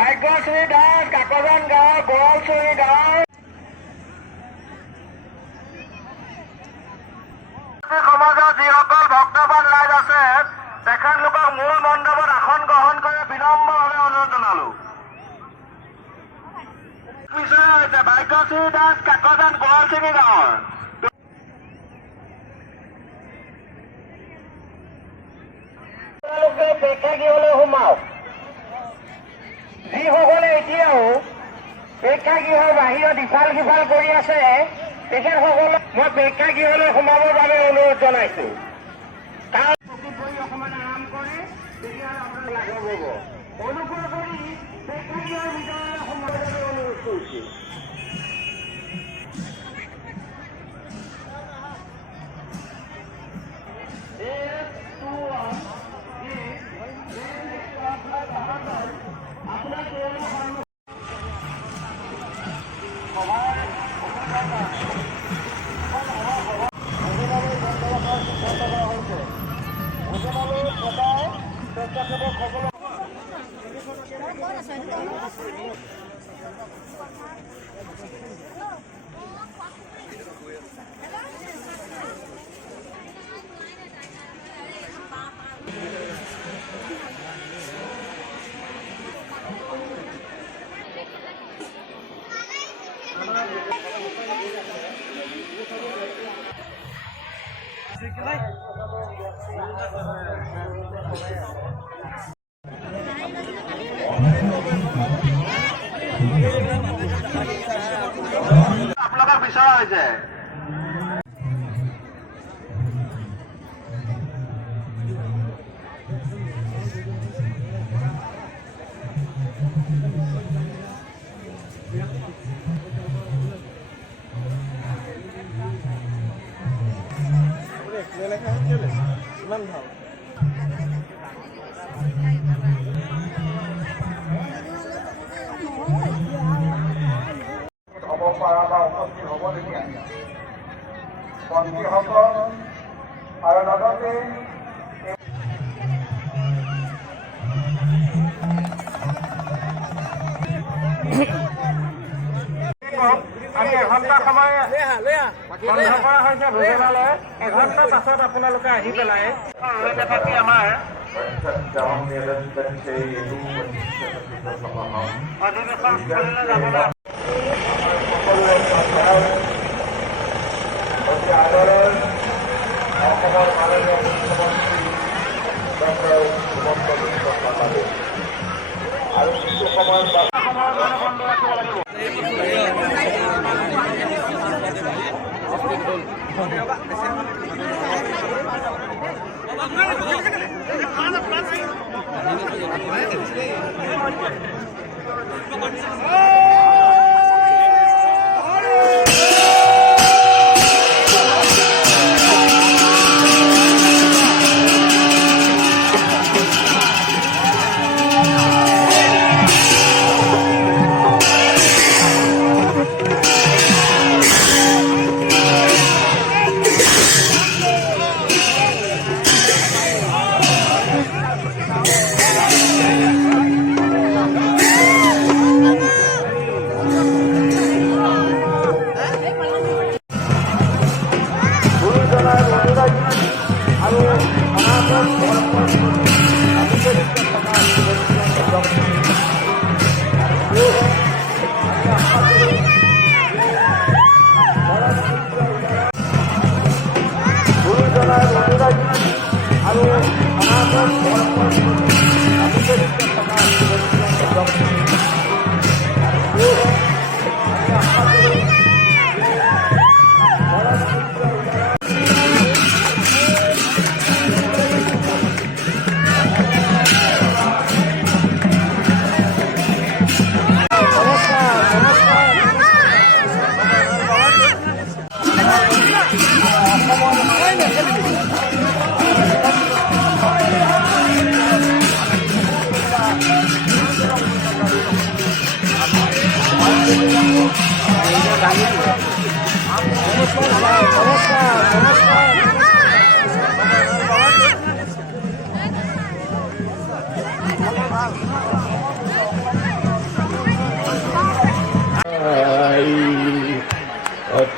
ভাগ্যশ্ৰী দাস কাকজান গাঁও গোৱালচুৰী গাঁও সমাজৰ যিসকল ভক্তবান ৰাইজ আছে তেখেতলোকক মূল মণ্ডপত আসন গ্ৰহণ কৰি বিনম্ৰভাৱে অনুৰোধ জনালো। বিষয় হৈছে ভাগ্যশ্ৰী দাস কাকজান গোৱালচুৰী গাঁৱৰ প্ৰেক্ষাগৃহলৈ সোমাওক। যিসকলে এতিয়াও প্ৰেক্ষাগৃহৰ বাহিৰত ইফাল সিফাল কৰি আছে তেখেতসকলক মই প্ৰেক্ষাগৃহলৈ সোমাবৰ বাবে অনুৰোধ জনাইছো। কাৰণ চকীত বহি অকণমান আৰাম কৰে তেতিয়াহ'লে আপোনাৰ লাঘৱ হ'ব। অনুগ্ৰহ কৰি প্ৰেক্ষাগৃহৰ ভিতৰলৈ সোমাবলৈ অনুৰোধ কৰিছো। আপোনালোকক বিচৰা হৈছে ইমান ভাল হ'ব পৰা বা উপস্থিত হ'বলগীয়া মন্ত্ৰীসকল আৰু লগতে আমি এঘণ্টা সময় বন্ধ কৰা হৈছে ভোজনালয়। এঘণ্টাৰ পাছত আপোনালোকে আহি পেলাই থাকি আমাৰ অধিৱেশন স্থলীলৈ যাবলৈ অতি আদৰৰ অসমৰ মাননীয় মুখ্যমন্ত্ৰী ডক্টৰ হিমন্ত বিশ্ব শৰ্মাদেৱ আৰু কিছু সময়ৰ কাৰণে বন্ধ ৰাখিব লাগিব। Oh!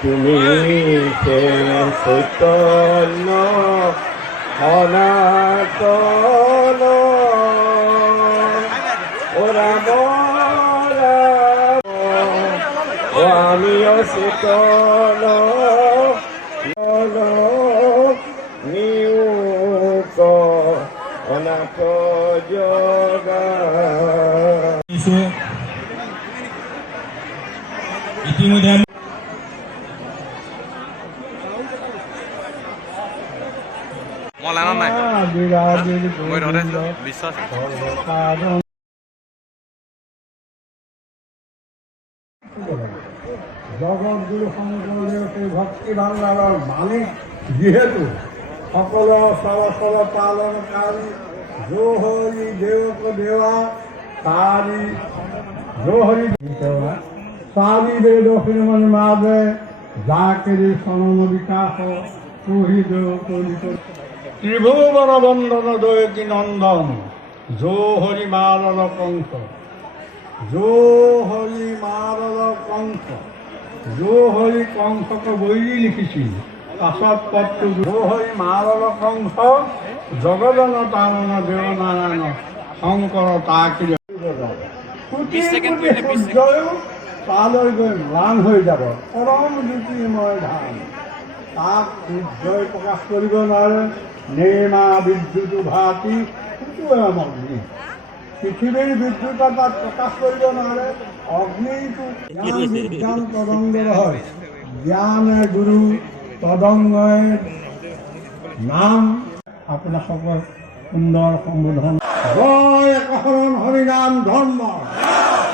তুমি চৈতন্য সনাতন ৰাম আমি অচেতন নিয়োগ অনাথ জগা ইতিমধ্যে বিশ্বাস জগতগুৰু শংকৰদেৱ সেই ভক্তি ভাণ্ডাৰৰ মালিক যিহেতু সকলো চলাচল পালনকাৰী যো হৰি দেৱক দেৱা চাৰি যো হৰি দেৱা চাৰি বেদ শ্ৰীমণি মাজে যাকেৰি চনন বিকাশ তুহি ত্ৰিভুৱন বন্দন দয়কী নন্দন যো হৰি মালৰ কংস যো হৰি মাৰৰ কংস যো হৰি কংসক বৈৰী লিখিছিল পাছত পদটো যো হৰি মাৰৰ কংস জগদন তানন দেৱনাৰায়ণ শংকৰ তাকি সূৰ্যও তালৈ গৈ ম্লান হৈ যাব পৰম জ্যোতিৰ্ময় ধাম তাক সূৰ্যই প্ৰকাশ কৰিব নোৱাৰে নেমা বিদ্যুৎ ভাতি সুতোয়াম অগ্নি পৃথিৱীৰ বিদ্যুৎ তাত প্ৰকাশ কৰিব নোৱাৰে অগ্নিটো জ্ঞান বিজ্ঞান তদংগৰ হয় জ্ঞানে গুৰু তদংগই নাম আপোনাসকল সুন্দৰ সম্বোধন জয় একশৰণ হৰিনাম ধৰ্ম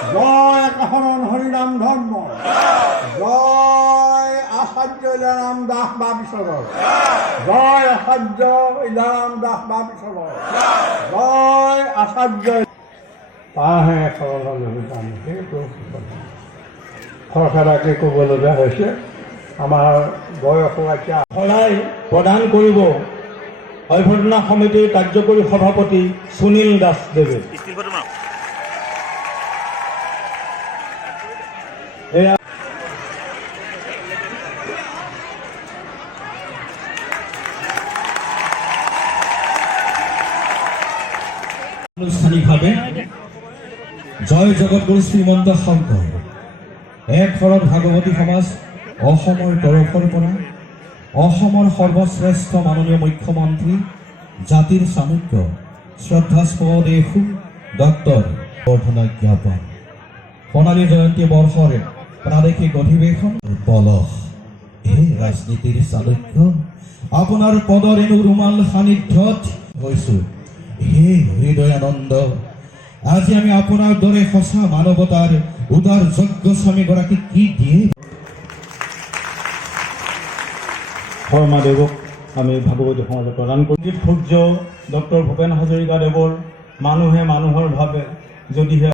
জয় একশৰণ হৰিনাম ধৰ্ম জয় আচাৰ্য ইলাৰাম দাস বাবিচৰৰ জয় আচাৰ্য ইলাৰাম দাস বাবিচৰৰ জয় আচাৰ্য তাহে শৰণ হৰিনাম সেইটো খৰখেদাকৈ ক'বলগীয়া হৈছে আমাৰ বয়সো এতিয়া সলাই প্ৰদান কৰিব অভ্যৰ্থনা সমিতিৰ কাৰ্যকৰী সভাপতি সুনীল দাসদেৱে এয়া আনুষ্ঠানিকভাৱে জয় জগতগুৰু শ্ৰীমন্ত শংকৰ এক শৰণ ভাগৱতী সমাজ অসমৰ তৰফৰ পৰা অসমৰ সৰ্বশ্ৰেষ্ঠ মাননীয় মুখ্যমন্ত্ৰী জাতিৰ চাণক্য শ্ৰদ্ধাস্পদেশু ডক্টৰ অভ্যৰ্থনা জ্ঞাপন সোণালী জয়ন্তী বৰ্ষৰ প্ৰাদেশিক অধিৱেশন পলস হে ৰাজনীতিৰ চাণক্য আপোনাৰ পদৰেণু ৰুমাল সান্নিধ্যত হৈছোঁ হে হৃদয়ানন্দ আজি আমি আপোনাৰ দৰে সঁচা মানৱতাৰ উদাৰ যজ্ঞ স্বামীগৰাকীক কি দিয়ে শৰ্মাদেৱক আমি ভাগৱতী সমাজে প্ৰদান কৰি সূৰ্য ডক্টৰ ভূপেন হাজৰিকাদেৱৰ মানুহে মানুহৰ ভাৱে যদিহে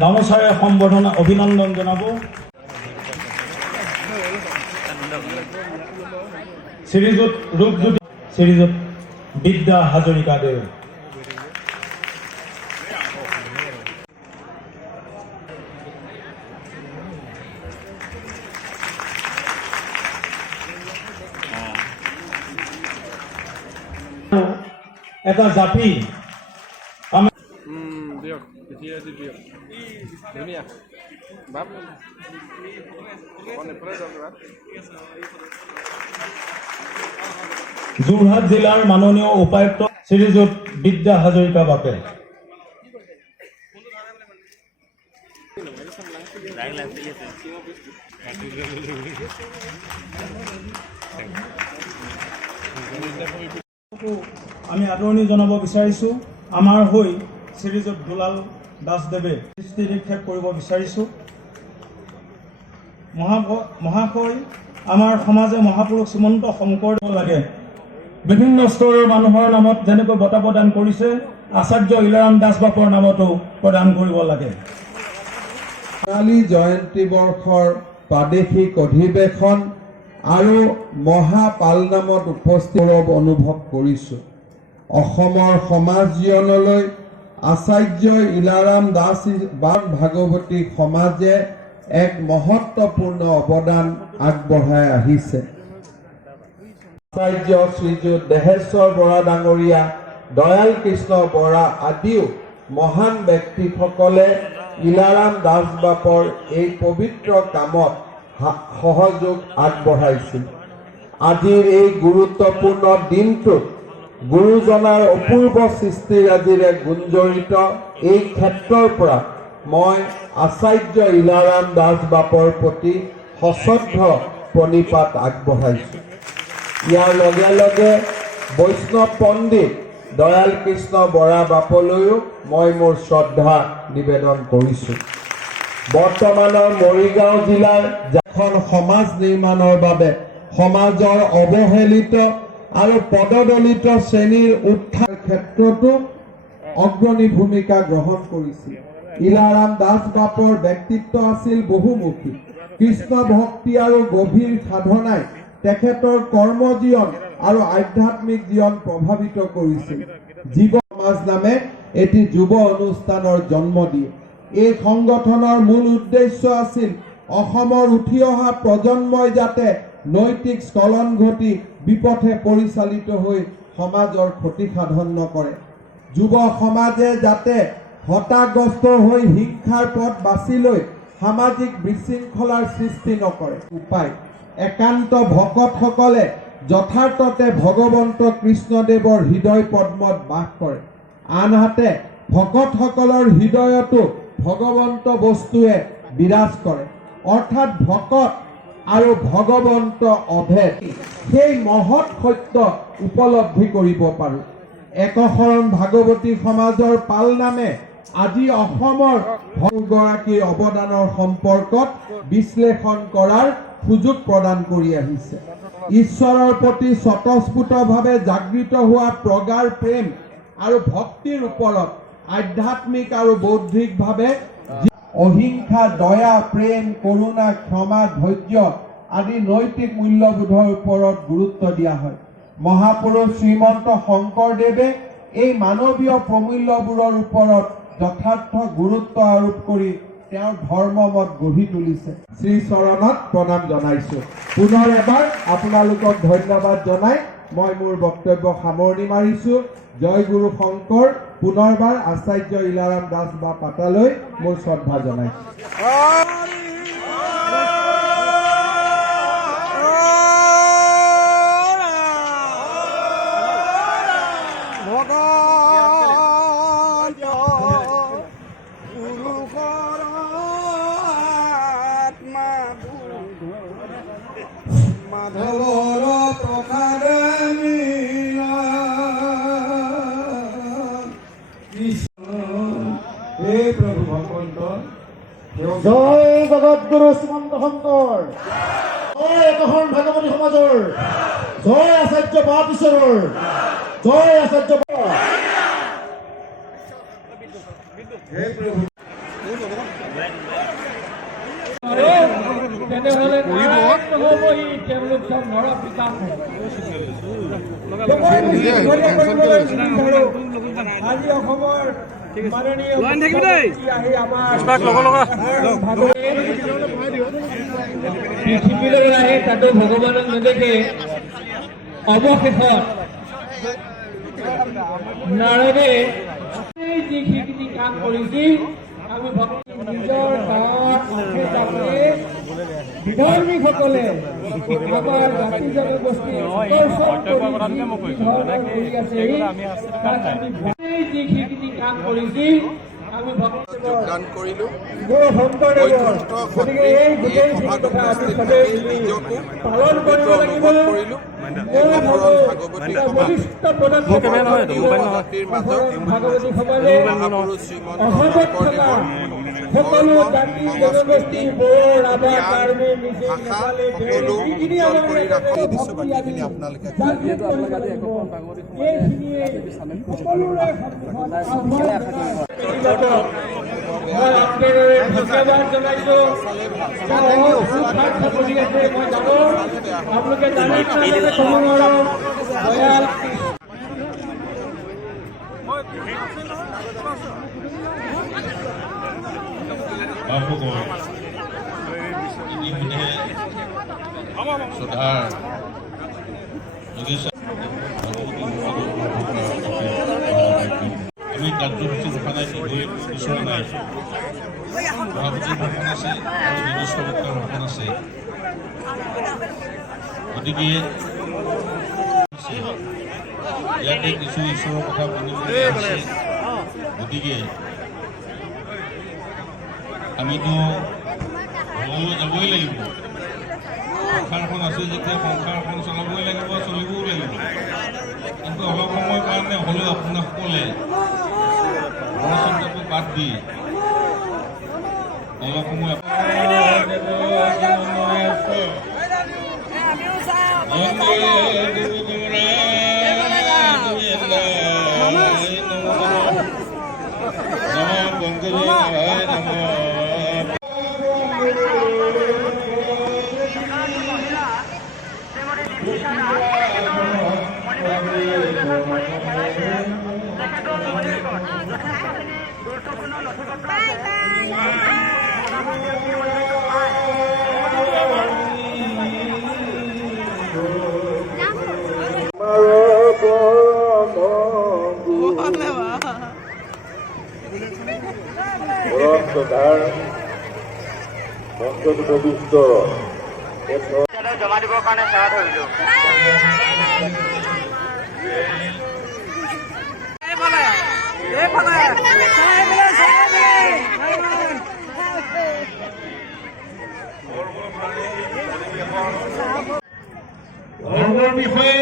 গামোচাৰে সম্বৰ্ধনা অভিনন্দন জনাব শ্ৰীযুত ৰূপজ্যোতি শ্ৰীযুত বিদ্যা হাজৰিকাদেৱ এটা জাতি যোৰহাট জিলাৰ মাননীয় উপায়ুক্ত শ্ৰীযুত বিদ্যা হাজৰিকা বাপে আমি আদৰণি জনাব বিচাৰিছোঁ আমাৰ হৈ শ্ৰীযুত দুলাল দাসদেৱে দৃষ্টি নিক্ষেপ কৰিব বিচাৰিছোঁ। মহাশয়, আমাৰ সমাজে মহাপুৰুষ শ্ৰীমন্ত শংকৰদেৱ লাগে বিভিন্ন স্তৰৰ মানুহৰ নামত যেনেকৈ বঁটা প্ৰদান কৰিছে, আচাৰ্য ইলাৰাম দাস বাপৰ নামতো প্ৰদান কৰিব লাগে। সোণালী জয়ন্তী বৰ্ষৰ প্ৰাদেশিক অধিৱেশন আৰু মহাপালনামত উপস্থিত অনুভৱ কৰিছোঁ। অসমৰ সমাজ জীৱনলৈ আচাৰ্য ইলাৰাম দাস ভাগৱতী সমাজে এক মহত্বপূৰ্ণ অৱদান আগবঢ়াই আহিছে। আচাৰ্য শ্ৰীযুত দেহেশ্বৰ বৰা ডাঙৰীয়া, দয়াল কৃষ্ণ বৰা আদিও মহান ব্যক্তিসকলে ইলাৰাম দাস বাপৰ এই পবিত্ৰ কামত সহযোগ আগবঢ়াইছিল। আজিৰ এই গুৰুত্বপূৰ্ণ দিনটোত গুৰুজনাৰ অপূৰ্ব সৃষ্টিৰাজিৰে গুঞ্জৰিত এই ক্ষেত্ৰৰ পৰা মই আচাৰ্য ইলাৰাম দাস বাপৰ প্ৰতি সশ্ৰদ্ধ প্ৰণিপাত আগবঢ়াইছোঁ। ইয়াৰ লগে লগে বৈষ্ণৱ পণ্ডিত দয়াল কৃষ্ণ বৰা বাপলৈও মই মোৰ শ্ৰদ্ধা নিবেদন কৰিছোঁ। বৰ্তমানৰ মৰিগাঁও জিলাৰ এখন সমাজ নিৰ্মাণৰ বাবে সমাজৰ অৱহেলিত আৰু পদদলিত শ্ৰেণীৰ উত্থানৰ ক্ষেত্ৰতো অগ্ৰণী ভূমিকা গ্ৰহণ কৰিছিল। ইলাৰাম দাস বাপৰ ব্যক্তিত্ব আছিল বহুমুখী। কৃষ্ণ ভক্তি আৰু গভীৰ সাধনাই তেখেতৰ কৰ্মজীৱন আৰু আধ্যাত্মিক জীৱন প্ৰভাৱিত কৰিছিল। জীৱ সমাজ নামে এটি যুৱ অনুষ্ঠানৰ জন্ম দিয়ে। এই সংগঠনৰ মূল উদ্দেশ্য আছিল অসমৰ উঠি অহা প্ৰজন্মই যাতে নৈতিক স্খলন ঘটি বিপথে পৰিচালিত হৈ সমাজৰ ক্ষতি সাধন নকৰে, যুৱ সমাজে যাতে হতাগ্ৰস্ত হৈ হিংসাৰ পথ বাছি লৈ সামাজিক বিশৃংখলাৰ সৃষ্টি নকৰে। উপায় একান্ত ভকতসকলে যথাৰ্থতে ভগৱন্ত কৃষ্ণদেৱৰ হৃদয় পদ্মত বাস কৰে, আনহাতে ভকতসকলৰ হৃদয়তো ভগৱন্ত বস্তুৱে বিৰাজ কৰে, অৰ্থাৎ ভকত আৰু ভগৱন্ত অভেদ। সেই মহৎ সত্য উপলব্ধি কৰিব পাৰোঁ। একশৰণ ভাগৱতী সমাজৰ পাল নামে আজি অসমৰ ভগগৰাকীৰ অৱদানৰ সম্পৰ্কত বিশ্লেষণ কৰাৰ সুযোগ প্ৰদান কৰি আহিছে। ঈশ্বৰৰ প্ৰতি স্বতঃস্ফূৰ্তভাৱে জাগৃত হোৱা প্ৰগাঢ় প্ৰেম আৰু ভক্তিৰ ওপৰত আধ্যাত্মিক আৰু বৌদ্ধিকভাৱে অহিংসা, দয়া, প্ৰেম, কৰুণা, ক্ষমা, ধৈৰ্য আদি নৈতিক মূল্যবোধৰ ওপৰত গুৰুত্ব দিয়া হয়। মহাপুৰুষ শ্ৰীমন্ত শংকৰদেৱে এই মানৱীয় প্ৰমূল্যবোৰৰ ওপৰত যথাৰ্থ গুৰুত্ব আৰোপ কৰি তেওঁৰ ধৰ্মমত গঢ়ি তুলিছে। শ্ৰী চৰণত প্ৰণাম জনাইছো। পুনৰ এবাৰ আপোনালোকক ধন্যবাদ জনাই মই মোৰ বক্তব্য সামৰণি মাৰিছো। জয় গুৰু শংকৰ। পুনৰবাৰ আচাৰ্য ইলাৰাম দাস বা পাতালৈ মোৰ শ্ৰদ্ধা জনাইছো। জয় জগতগুৰু শ্ৰীমন্ত শংকৰ, জয় একশৰণ ভাগৱতী সমাজৰ, জয় আচাৰ্য মহাপুৰুষৰ, জয় আচাৰ্য তেনেহলে তেওঁলোক চব নৰ পিতা আজি অসমৰ মাননীয় পৃথিৱীলৈ আহে তাতো ভগৱানক নেদেখে। অৱশেষত নাৰদে যিখিনি কাম কৰিছিল আমি নিজৰ গাঁৱৰ বিধৰ্মীসকলে আমাৰ জাতি জনগোষ্ঠী যিখিনি কাম কৰিছিল আমি যোগদান কৰিলোঁ। গুৰু শংকৰদেৱৰ বৈকুণ্ঠ গতিকে এই গোটেইখিনি কথা আমি চবেই মিলি পালন কৰিব লাগিব। মই ভাবোঁ এটা বলিষ্ঠ পদক্ষেপ জাতিৰ মাজত ভাগৱতী সমাজে মহাপুৰুষ শ্ৰীমন্ত অসমত থকা সকলো জাতি জনগোষ্ঠী বড়ো ৰাভা কাৰ্বি মিচিং নেপালী সকলো যিখিনি উজ্জ্বল আমাৰ কৰি ৰাখক। এই দৃশ্য ভক্তি বাৰ্তাখিনি আদি আপোনালোকে জাগৃত কৰিব লাগিব। এইখিনিয়ে সকলোৰে সন্মুখত আহ্বান। মই অন্তৰেৰে ধন্যবাদ জনাইছো। কৰি আছে মই জানো আপোনালোকে জানে ক'ব নোৱাৰো। দয়াল আমি কাৰ্যসূচী ৰখা নাই, বিচৰা নাই। মহাপুৰুষৰ ভাষণ আছে আৰু নিজস্ব বক্তাৰ ভাষণ আছে। গতিকে ইয়াতে কিছু ঈশ্বৰৰ কথা শুনিবলৈ আছে। গতিকে আমিতো ভগৱানলৈ যাবই লাগিব। সংসাৰখন আছে যেতিয়া সংসাৰখন চলাবই লাগিব, চলিবও লাগিব। কিন্তু অলপ সময়ৰ কাৰণে হ'লেও আপোনাসকলে চিন্তাটো বাদ দি অলপ সময় জমা দিবৰ কাৰণে সেৱা ধৰিলোঁ। ধৰ্মৰ বিষয়ে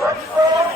Let's go!